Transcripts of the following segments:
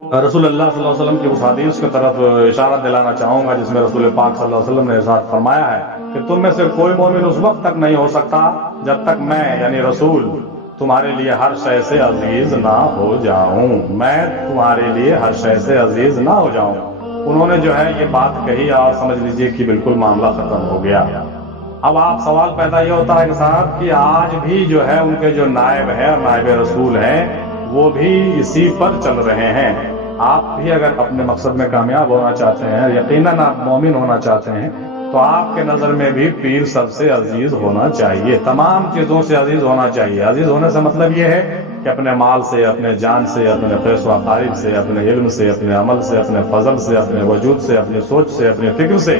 رسول اللہ صلی اللہ علیہ وسلم کی اس حدیث کی طرف اشارہ دلانا چاہوں گا جس میں رسول پاک صلی اللہ علیہ وسلم نے ارشاد فرمایا ہے کہ تم میں سے کوئی مومن اس وقت تک نہیں ہو سکتا جب تک میں یعنی رسول تمہارے لیے ہر شے سے عزیز نہ ہو جاؤں، میں تمہارے لیے ہر شے سے عزیز نہ ہو جاؤں۔ انہوں نے جو ہے یہ بات کہی اور سمجھ لیجئے کہ بالکل معاملہ ختم ہو گیا۔ اب آپ سوال پیدا یہ ہوتا ہے کہ صاحب کہ آج بھی جو ہے ان کے جو نائب ہیں اور نائب رسول ہیں وہ بھی اسی پر چل رہے ہیں۔ آپ بھی اگر اپنے مقصد میں کامیاب ہونا چاہتے ہیں، یقیناً آپ مومن ہونا چاہتے ہیں، تو آپ کے نظر میں بھی پیر سب سے عزیز ہونا چاہیے، تمام چیزوں سے عزیز ہونا چاہیے۔ عزیز ہونے سے مطلب یہ ہے کہ اپنے مال سے، اپنے جان سے، اپنے خیش و اقارب سے، اپنے علم سے، اپنے عمل سے، اپنے فضل سے، اپنے وجود سے، اپنی سوچ سے، اپنی فکر سے،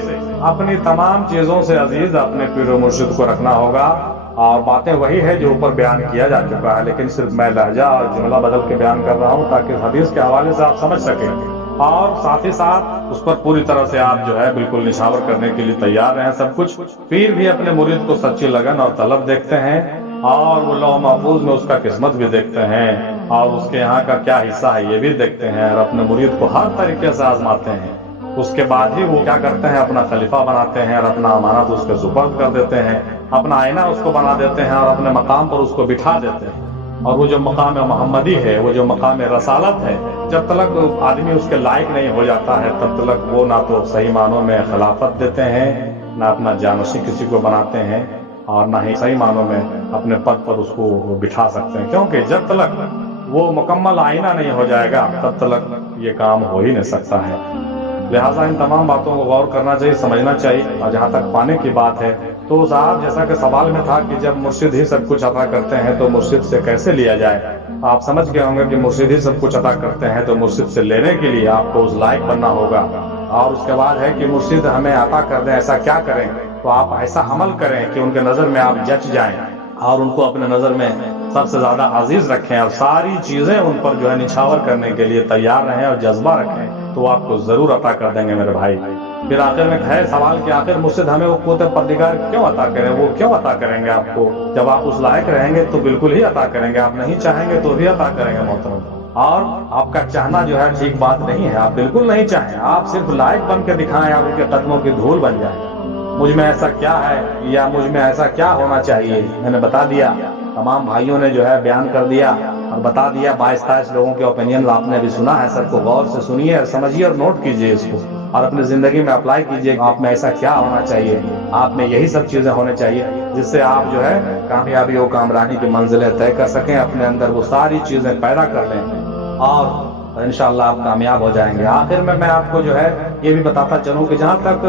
اپنی تمام چیزوں سے عزیز اپنے پیر و مرشد کو رکھنا ہوگا۔ اور باتیں وہی ہے جو اوپر بیان کیا جا چکا ہے، لیکن صرف میں لہجہ اور جملہ بدل کے بیان کر رہا ہوں تاکہ حدیث کے حوالے سے آپ سمجھ سکیں، اور ساتھ ہی ساتھ اس پر پوری طرح سے آپ جو ہے بالکل نشاور کرنے کے لیے تیار ہیں سب کچھ۔ پیر بھی اپنے مرید کو سچی لگن اور طلب دیکھتے ہیں، اور وہ لوح محفوظ میں اس کا قسمت بھی دیکھتے ہیں، اور اس کے یہاں کا کیا حصہ ہے یہ بھی دیکھتے ہیں، اور اپنے مرید کو ہر طریقے سے آزماتے ہیں۔ اس کے بعد ہی وہ کیا کرتے ہیں، اپنا خلیفہ بناتے ہیں اور اپنا امانت اس کے سپرد کر دیتے ہیں، اپنا آئینہ اس کو بنا دیتے ہیں اور اپنے مقام پر اس کو بٹھا دیتے ہیں۔ اور وہ جو مقام محمدی ہے، وہ جو مقام رسالت ہے، جب تک آدمی اس کے لائق نہیں ہو جاتا ہے تب تک وہ نہ تو صحیح معنوں میں خلافت دیتے ہیں، نہ اپنا جانشین کسی کو بناتے ہیں، اور نہ ہی صحیح معنوں میں اپنے پد پر اس کو بٹھا سکتے ہیں، کیونکہ جب تک وہ مکمل آئینہ نہیں ہو جائے گا تب تک یہ کام ہو ہی نہیں سکتا ہے۔ لہٰذا ان تمام باتوں کو غور کرنا چاہیے، سمجھنا چاہیے۔ اور جہاں تک پانے کی بات ہے تو صاحب جیسا کہ سوال میں تھا کہ جب مرشد ہی سب کچھ عطا کرتے ہیں تو مرشد سے کیسے لیا جائے، آپ سمجھ گئے ہوں گے کہ مرشد ہی سب کچھ عطا کرتے ہیں تو مرشد سے لینے کے لیے آپ کو اس لائق بننا ہوگا۔ اور اس کے بعد ہے کہ مرشد ہمیں عطا کر دیں، ایسا کیا کریں، تو آپ ایسا عمل کریں کہ ان کے نظر میں آپ جچ جائیں اور ان کو اپنے نظر میں سب سے زیادہ عزیز رکھیں، اور ساری چیزیں ان پر جو ہے نچھاور کرنے کے لیے تیار رہیں اور جذبہ رکھیں، تو آپ کو ضرور عطا کر دیں گے میرے بھائی۔ پھر آخر میں ہے سوال کہ آخر مرشد ہمیں وہ قوت پروردگار کیوں عطا کریں، وہ کیوں عطا کریں گے آپ کو؟ جب آپ اس لائق رہیں گے تو بالکل ہی عطا کریں گے، آپ نہیں چاہیں گے تو بھی عطا کریں گے محترم۔ اور آپ کا چاہنا جو ہے ٹھیک بات نہیں ہے، آپ بالکل نہیں چاہیں، آپ صرف لائق بن کے دکھائیں، آپ ان کے قدموں کی دھول بن جائیں۔ مجھ میں ایسا کیا ہے یا مجھ میں ایسا کیا ہونا چاہیے، میں نے بتا دیا، تمام بھائیوں نے جو ہے بیان کر دیا اور بتا دیا، 22-23 لوگوں کے اوپینین آپ نے بھی سنا ہے، سب کو غور سے سنیے اور سمجھیے اور نوٹ کیجئے اس کو، اور اپنی زندگی میں اپلائی کیجئے۔ آپ میں ایسا کیا ہونا چاہیے، آپ میں یہی سب چیزیں ہونے چاہیے جس سے آپ جو ہے کامیابی و کامرانی کی منزلیں طے کر سکیں، اپنے اندر وہ ساری چیزیں پیدا کر لیں اور انشاءاللہ آپ کامیاب ہو جائیں گے۔ آخر میں آپ کو جو ہے یہ بھی بتاتا چلوں کہ جہاں تک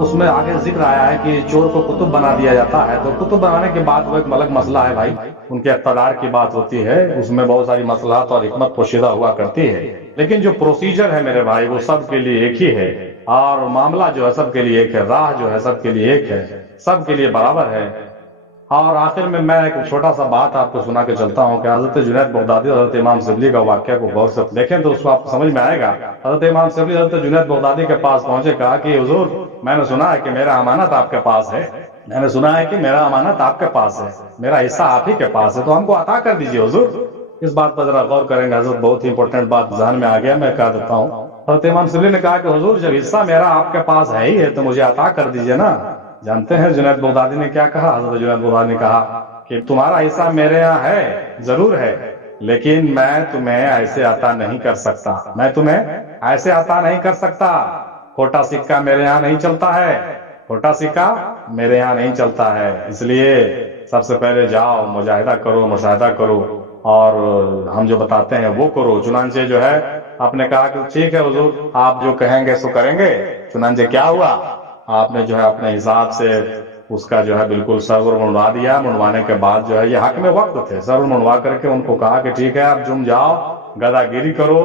اس میں آگے ذکر آیا ہے کہ چور کو کتب بنا دیا جاتا ہے، تو کتب بنانے کے بعد وہ ایک الگ مسئلہ ہے بھائی، ان کے اقتدار کی بات ہوتی ہے، اس میں بہت ساری مصلحت اور حکمت پوشیدہ ہوا کرتی ہے، لیکن جو پروسیجر ہے میرے بھائی وہ سب کے لیے ایک ہی ہے، اور معاملہ جو ہے سب کے لیے ایک ہے، راہ جو ہے سب کے لیے ایک ہے، سب کے لیے برابر ہے۔ اور آخر میں ایک چھوٹا سا بات آپ کو سنا کے چلتا ہوں کہ حضرت جنید بغدادی اور حضرت امام شبلی کا واقعہ کو غور سے دیکھیں تو اس کو آپ کو سمجھ میں آئے گا۔ حضرت امام شبلی حضرت جنید بغدادی کے پاس پہنچے، کہا کہ حضور میں نے سنا ہے کہ میرا امانت آپ کے پاس ہے، میں نے سنا ہے کہ میرا امانت آپ کے پاس ہے، میرا حصہ آپ ہی کے پاس ہے، تو ہم کو عطا کر دیجئے حضور۔ اس بات پر ذرا غور کریں گے حضرت، بہت ہی امپورٹنٹ بات ذہن میں آ گیا، میں کہہ دیتا ہوں۔ حضرت امام شبلی نے کہا کہ حضور جب حصہ میرا آپ کے پاس ہے ہی ہے تو مجھے عطا کر دیجئے نا۔ جانتے ہیں جنید بغدادی نے کیا کہا؟ حضرت جنید بغدادی نے کہا کہ تمہارا حصہ میرے یہاں ہے، ضرور ہے، لیکن میں تمہیں ایسے عطا نہیں کر سکتا، میں تمہیں ایسے عطا نہیں کر سکتا، کھوٹا سکہ میرے یہاں نہیں چلتا ہے، کھوٹا سکہ میرے یہاں نہیں چلتا ہے، اس لیے سب سے پہلے جاؤ مجاہدہ کرو، مشاہدہ کرو، اور ہم جو بتاتے ہیں وہ کرو۔ چنانچہ جو ہے آپ نے کہا کہ ٹھیک ہے حضور، آپ جو کہیں گے سو کریں گے۔ چنانچہ کیا ہوا، آپ نے جو ہے اپنے حساب سے اس کا جو ہے بالکل سرور منڈوا دیا۔ منڈوانے کے بعد جو ہے یہ حق میں وقت تھے، سرور منڈوا کر کے ان کو کہا کہ ٹھیک ہے آپ تم جاؤ گدا گیری کرو،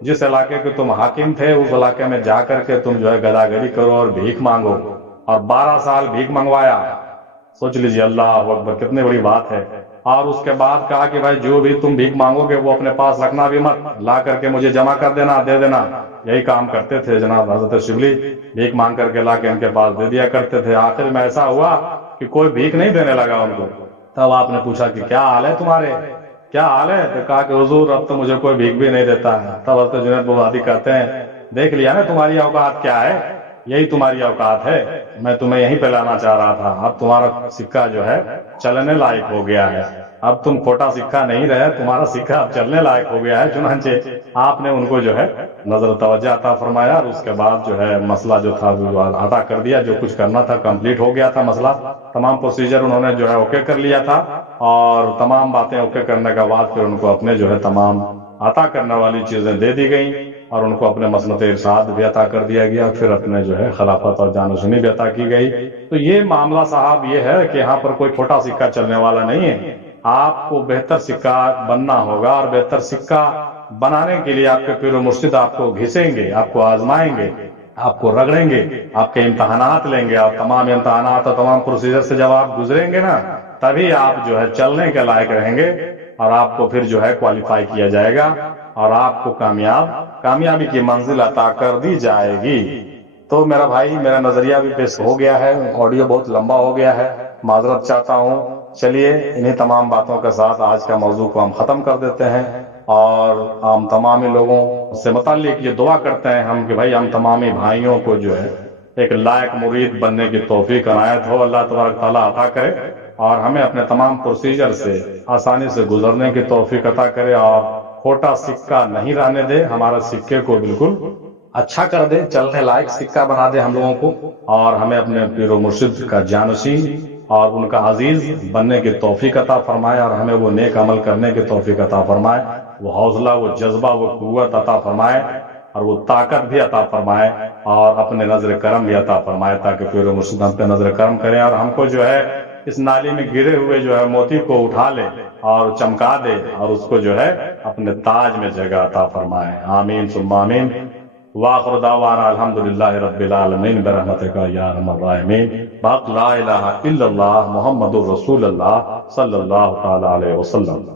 جس علاقے کے تم حاکم تھے اس علاقے میں جا کر کے تم جو ہے گدا گیری کرو اور بھیک مانگو، اور 12 سال بھیک منگوایا۔ سوچ لیجیے، اللہ اکبر، کتنی بڑی بات ہے۔ اور اس کے بعد کہا کہ بھائی جو بھی تم بھیک مانگو گے وہ اپنے پاس رکھنا بھی مت، لا کر کے مجھے جمع کر دینا، دے دینا۔ یہی کام کرتے تھے جناب حضرت شبلی، بھیک مانگ کر کے لا کے ان کے پاس دے دیا کرتے تھے۔ آخر میں ایسا ہوا کہ کوئی بھیک نہیں دینے لگا ان کو۔ تب آپ نے پوچھا کہ کیا حال ہے تمہارے؟ کیا حال ہے؟ تو کہا کہ حضور اب تو مجھے کوئی بھیک بھی نہیں دیتا ہے. تب حضرت جنید بغدادی کہتے ہیں دیکھ لیا نا تمہاری اوقات کیا ہے، یہی تمہاری اوقات ہے. میں تمہیں یہیں پہ لانا چاہ رہا تھا. اب تمہارا سکہ جو ہے چلنے لائق ہو گیا ہے. اب تم کھوٹا سکہ نہیں رہے، تمہارا سکہ اب چلنے لائق ہو گیا ہے. چنانچہ آپ نے ان کو جو ہے نظر توجہ عطا فرمایا، اور اس کے بعد جو ہے مسئلہ جو تھا وہ ادا کر دیا. جو کچھ کرنا تھا کمپلیٹ ہو گیا تھا مسئلہ. تمام پروسیجر انہوں نے جو ہے اوکے کر لیا تھا، اور تمام باتیں اوکے کرنے کے بعد پھر ان کو اپنے جو ہے تمام عطا کرنے والی چیزیں دے دی گئیں، اور ان کو اپنے مسنت ارشاد بھی عطا کر دیا گیا. پھر اپنے جو ہے خلافت اور جانشینی بھی عطا کی گئی. تو یہ معاملہ صاحب یہ ہے کہ یہاں پر کوئی چھوٹا سکہ چلنے والا نہیں ہے. آپ کو بہتر سکہ بننا ہوگا، اور بہتر سکہ بنانے کے لیے آپ کے پیر و مرشد آپ کو گھسیں گے، آپ کو آزمائیں گے، آپ کو رگڑیں گے، آپ کے امتحانات لیں گے. اور تمام امتحانات اور تمام پروسیجر سے جب آپ گزریں گے نا، تبھی آپ جو ہے چلنے کے لائق رہیں گے، اور آپ کو پھر جو ہے کوالیفائی کیا جائے گا، اور آپ کو کامیابی کی منزل عطا کر دی جائے گی. تو میرا بھائی، میرا نظریہ بھی پیش ہو گیا ہے. آڈیو بہت لمبا ہو گیا ہے، معذرت چاہتا ہوں. چلیے انہیں تمام باتوں کے ساتھ آج کا موضوع کو ہم ختم کر دیتے ہیں، اور ہم تمامی لوگوں سے متعلق یہ دعا کرتے ہیں ہم کہ بھائی ہم تمامی بھائیوں کو جو ہے ایک لائق مرید بننے کی توفیق عنایت ہو، اللہ تبارک تعالیٰ عطا کرے، اور ہمیں اپنے تمام پروسیجر سے آسانی سے گزرنے کی توفیق عطا کرے، اور کھوٹا سکہ نہیں رہنے دے. ہمارا سکے کو بالکل اچھا کر دے، چلنے لائق سکہ بنا دے ہم لوگوں کو، اور ہمیں اپنے پیر و مرشد کا جانشین اور ان کا عزیز بننے کی توفیق عطا فرمائے، اور ہمیں وہ نیک عمل کرنے کی توفیق عطا فرمائے، وہ حوصلہ، وہ جذبہ، وہ قوت عطا فرمائے، اور وہ طاقت بھی عطا فرمائے، اور اپنے نظر کرم بھی عطا فرمائے، تاکہ پیر و مرشد ہم پہ نظر کرم کریں، اور ہم کو جو ہے اس نالی میں گرے ہوئے جو ہے موتی کو اٹھا لے اور چمکا دے، اور اس کو جو ہے اپنے تاج میں جگہ عطا فرمائے. آمین ثم آمین. وآخر دعوانا الحمدللہ رب العالمین برحمتک یا ارحم الراحمین. باق لا الہ الا اللہ محمد الرسول اللہ صلی اللہ تعالی علیہ وسلم.